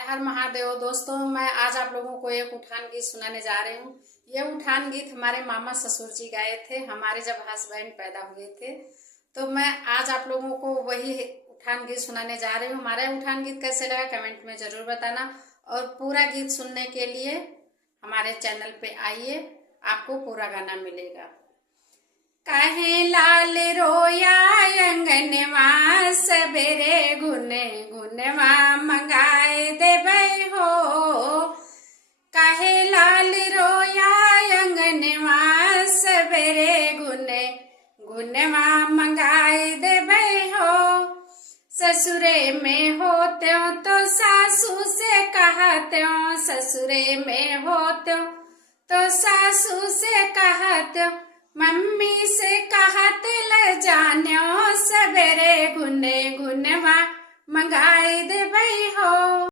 हर हर महादेव। दोस्तों, मैं आज आप लोगों को एक उठान गीत सुनाने जा रही हूँ। ये उठान गीत हमारे मामा ससुर जी गाए थे हमारे जब हस्बैंड पैदा हुए थे। तो मैं आज आप लोगों को वही उठान गीत सुनाने जा रही हूँ। हमारा उठान गीत कैसे लगा कमेंट में जरूर बताना, और पूरा गीत सुनने के लिए हमारे चैनल पे आइए, आपको पूरा गाना मिलेगा। कहे लाल रोया अंगनवा सबेरे गुने गुनवा मंगाए देबै हो। कहे लाल रोया अंगनवा सबेरे गुने गुनवा मंगाए देबै हो। ससुरे में होते हो तो सासू से कहते हो, ससुरे में होते हो तो सासू से कहते हो, मम्मी से कहत ल जान्यो सबेरे गुने गुनवा मंगाए देबै हो।